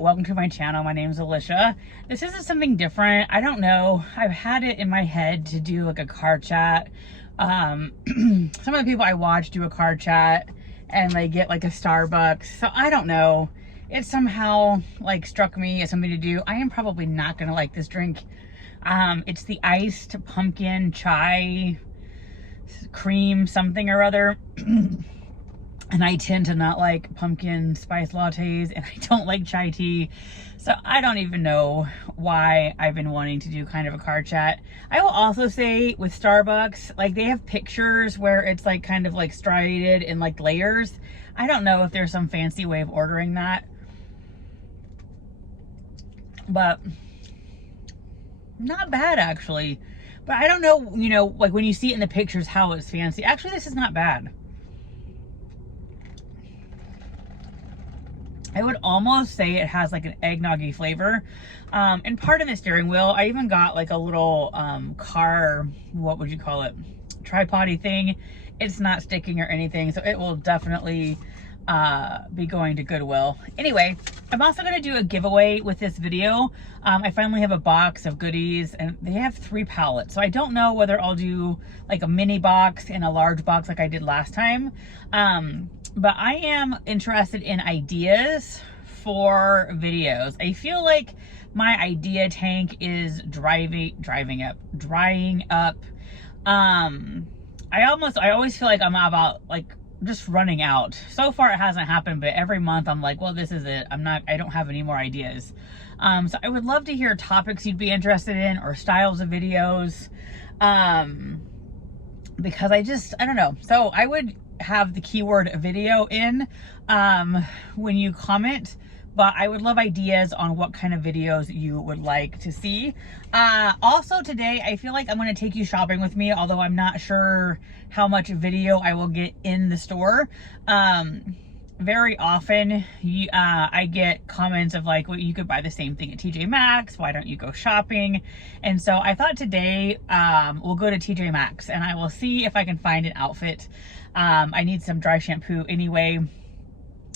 welcome to my channel. My name is Alicia. This isn't something different. I don't know. I've had it in my head to do like a car chat. Some of the people I watch do a car chat and they get like a Starbucks. So I don't know. It somehow like struck me as something to do. I am probably not gonna like this drink. It's the iced pumpkin chai cream something or other. And I tend to not like pumpkin spice lattes, and I don't like chai tea. So I don't even know why I've been wanting to do kind of a car chat. I will also say with Starbucks, like they have pictures where it's like kind of like striated in like layers. I don't know if there's some fancy way of ordering that. But not bad actually. But I don't know, you know, like when you see it in the pictures how it's fancy. Actually, this is not bad. I would almost say it has like an eggnoggy flavor. And part of the steering wheel, I even got like a little car, what would you call it? Tripod-y thing. It's not sticking or anything, so it will definitely be going to Goodwill. Anyway, I'm also gonna do a giveaway with this video. I finally have a box of goodies and they have 3 pallets. So I don't know whether I'll do like a mini box and a large box like I did last time. But I am interested in ideas for videos. I feel like my idea tank is drying up. I always feel like I'm about like just running out. So far it hasn't happened, but every month I'm like, well, this is it. I don't have any more ideas. So I would love to hear topics you'd be interested in or styles of videos. Because I don't know. So I would have the keyword video in when you comment, but I would love ideas on what kind of videos you would like to see. Also today, I feel like I'm going to take you shopping with me, although I'm not sure how much video I will get in the store. Very often I get comments of like, well, you could buy the same thing at TJ Maxx. Why don't you go shopping? And so I thought today we'll go to TJ Maxx and I will see if I can find an outfit. I need some dry shampoo anyway,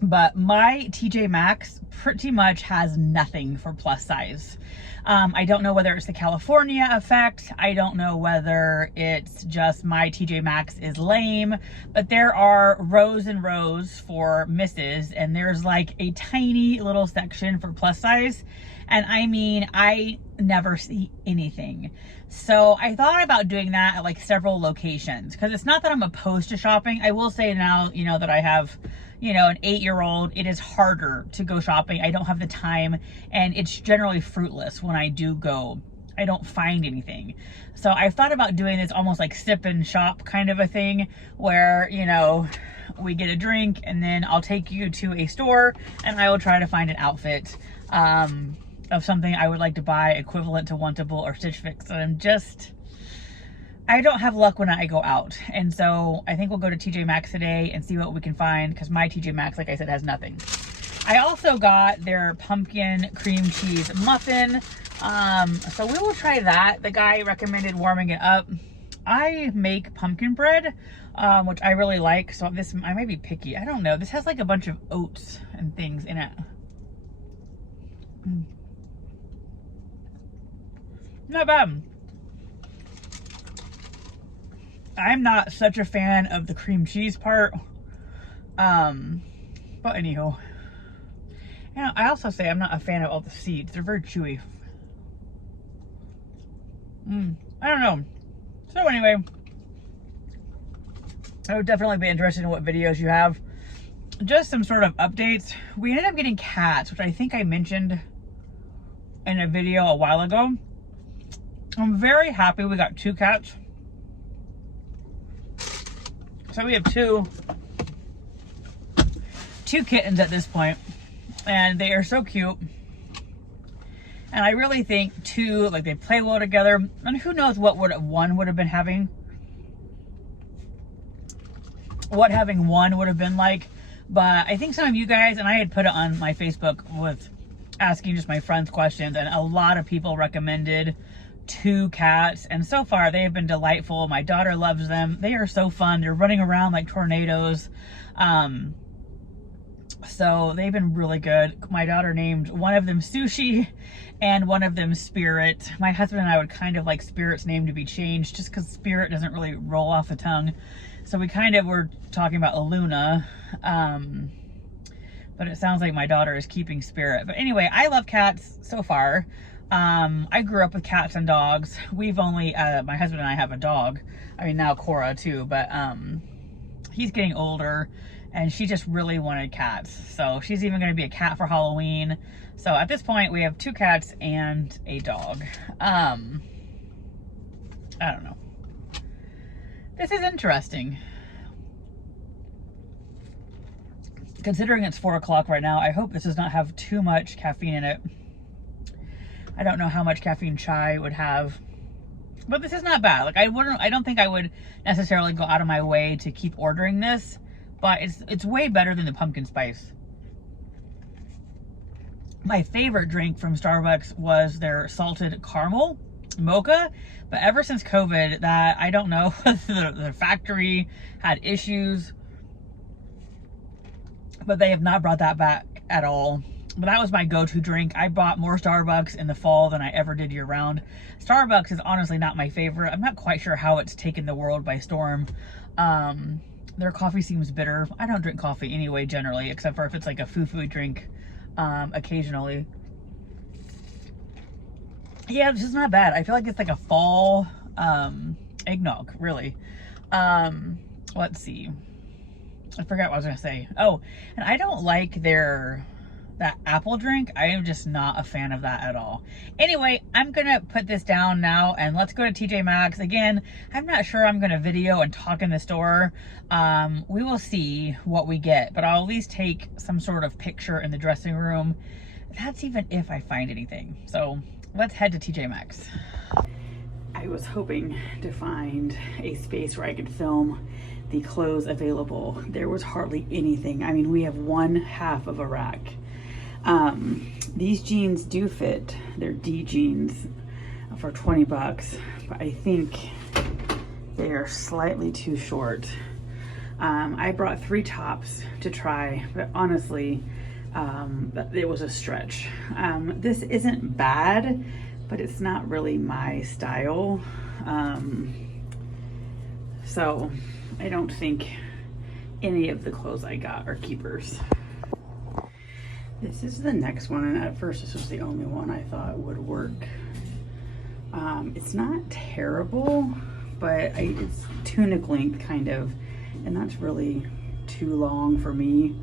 but my TJ Maxx pretty much has nothing for plus size. I don't know whether it's the California effect. I don't know whether it's just my TJ Maxx is lame, but there are rows and rows for misses, and there's like a tiny little section for plus size. And I mean, I never see anything. So I thought about doing that at like several locations, because it's not that I'm opposed to shopping. I will say now, you know, that I have, you know, an 8-year-old, it is harder to go shopping. I don't have the time, and it's generally fruitless when I do go. I don't find anything. So I thought about doing this almost like sip and shop kind of a thing where, you know, we get a drink and then I'll take you to a store and I will try to find an outfit of something I would like to buy equivalent to Wantable or Stitch Fix. And I don't have luck when I go out. And so I think we'll go to TJ Maxx today and see what we can find, because my TJ Maxx, like I said, has nothing. I also got their pumpkin cream cheese muffin. So we will try that. The guy recommended warming it up. I make pumpkin bread, which I really like. So I may be picky. I don't know. This has like a bunch of oats and things in it. Not bad. I'm not such a fan of the cream cheese part. But anywho. Yeah, I also say I'm not a fan of all the seeds. They're very chewy. I don't know. So anyway, I would definitely be interested in what videos you have. Just some sort of updates. We ended up getting cats, which I think I mentioned in a video a while ago. I'm very happy we got 2 cats. So we have two kittens at this point, and they are so cute. And I really think 2, like, they play well together. And who knows what one would have been having. What having one would have been like. But I think some of you guys, and I had put it on my Facebook with asking just my friends questions, and a lot of people recommended 2 cats, and so far they have been delightful. My daughter loves them. They are so fun. They're running around like tornadoes. So they've been really good. My daughter named one of them Sushi and one of them Spirit. My husband and I would kind of like Spirit's name to be changed just because Spirit doesn't really roll off the tongue. So we kind of were talking about Luna. But it sounds like my daughter is keeping Spirit. But anyway, I love cats so far. I grew up with cats and dogs. We've only, my husband and I have a dog. I mean, now Cora too, but he's getting older and she just really wanted cats. So she's even gonna be a cat for Halloween. So at this point we have 2 cats and a dog. I don't know. This is interesting. Considering it's 4 o'clock right now, I hope this does not have too much caffeine in it. I don't know how much caffeine chai would have, but this is not bad. Like I don't think I would necessarily go out of my way to keep ordering this, but it's way better than the pumpkin spice. My favorite drink from Starbucks was their salted caramel mocha, but ever since COVID, that I don't know whether the factory had issues, but they have not brought that back at all. But that was my go-to drink. I bought more Starbucks in the fall than I ever did year round. Starbucks is honestly not my favorite. I'm not quite sure how it's taken the world by storm. Their coffee seems bitter. I don't drink coffee anyway, generally, except for if it's like a foo-foo drink occasionally. Yeah, it's just not bad. I feel like it's like a fall eggnog, really. Let's see. I forgot what I was gonna say. Oh, and I don't like that apple drink. I am just not a fan of that at all. Anyway, I'm gonna put this down now and let's go to TJ Maxx. Again, I'm not sure I'm gonna video and talk in the store. We will see what we get, but I'll at least take some sort of picture in the dressing room. That's even if I find anything. So let's head to TJ Maxx. I was hoping to find a space where I could film the clothes available. There was hardly anything. I mean, we have 1/2 of a rack. These jeans do fit. They're D jeans for 20 bucks, but I think they are slightly too short. I brought 3 tops to try, but honestly, it was a stretch. This isn't bad, but it's not really my style. So I don't think any of the clothes I got are keepers. This is the next one, and at first this was the only one I thought would work. It's not terrible, but it's tunic length kind of, and that's really too long for me.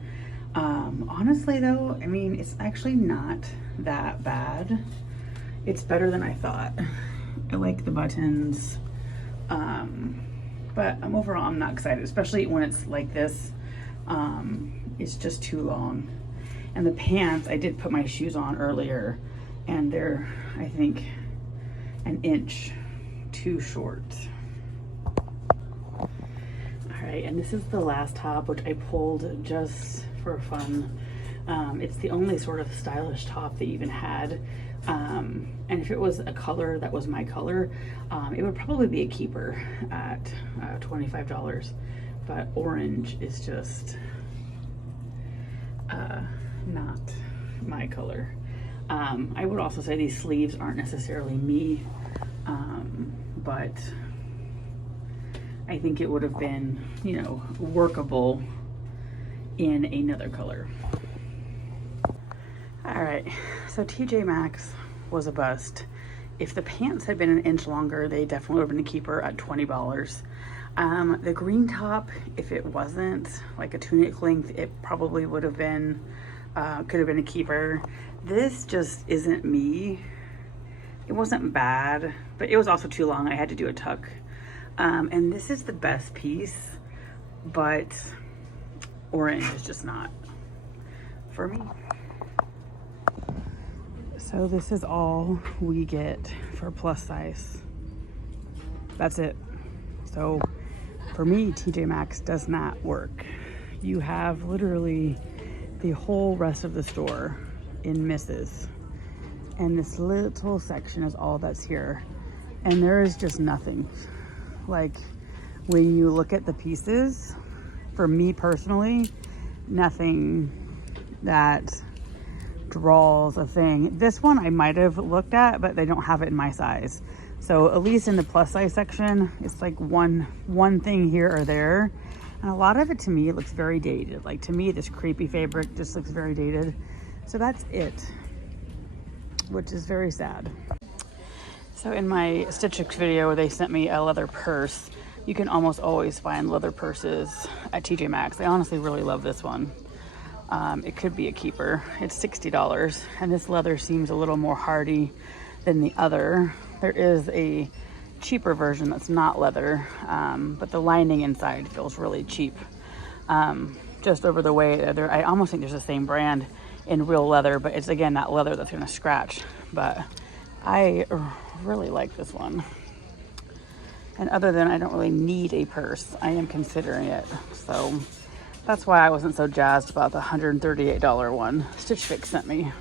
Honestly though, I mean, it's actually not that bad. It's better than I thought. I like the buttons, but overall I'm not excited, especially when it's like this. It's just too long. And the pants, I did put my shoes on earlier, and they're, I think, 1 inch too short. All right, and this is the last top, which I pulled just for fun. It's the only sort of stylish top they even had. And if it was a color that was my color, it would probably be a keeper at $25. But orange is just not my color. I would also say these sleeves aren't necessarily me, but I think it would have been, you know, workable in another color. All right, so TJ Maxx was a bust. If the pants had been 1 inch longer, they definitely would have been a keeper at $20. The green top, if it wasn't like a tunic length, it probably would have been, could have been a keeper. This just isn't me. It wasn't bad, but it was also too long. I had to do a tuck. And this is the best piece, but orange is just not for me. So this is all we get for plus size. That's it. So for me, TJ Maxx does not work. You have literally the whole rest of the store in misses. And this little section is all that's here. And there is just nothing. Like when you look at the pieces, for me personally, nothing that draws a thing. This one I might have looked at, but they don't have it in my size. So at least in the plus size section, it's like one thing here or there. And a lot of it to me, it looks very dated. Like to me, this creepy fabric just looks very dated. So that's it, which is very sad. So in my Stitch Fix video, they sent me a leather purse. You can almost always find leather purses at TJ Maxx. I honestly really love this one. It could be a keeper. It's $60, and this leather seems a little more hardy than the other. There is a cheaper version that's not leather, but the lining inside feels really cheap. Just over the way, I almost think there's the same brand in real leather, but it's again that leather that's gonna scratch. But I really like this one. And other than I don't really need a purse, I am considering it. So that's why I wasn't so jazzed about the $138 one Stitch Fix sent me.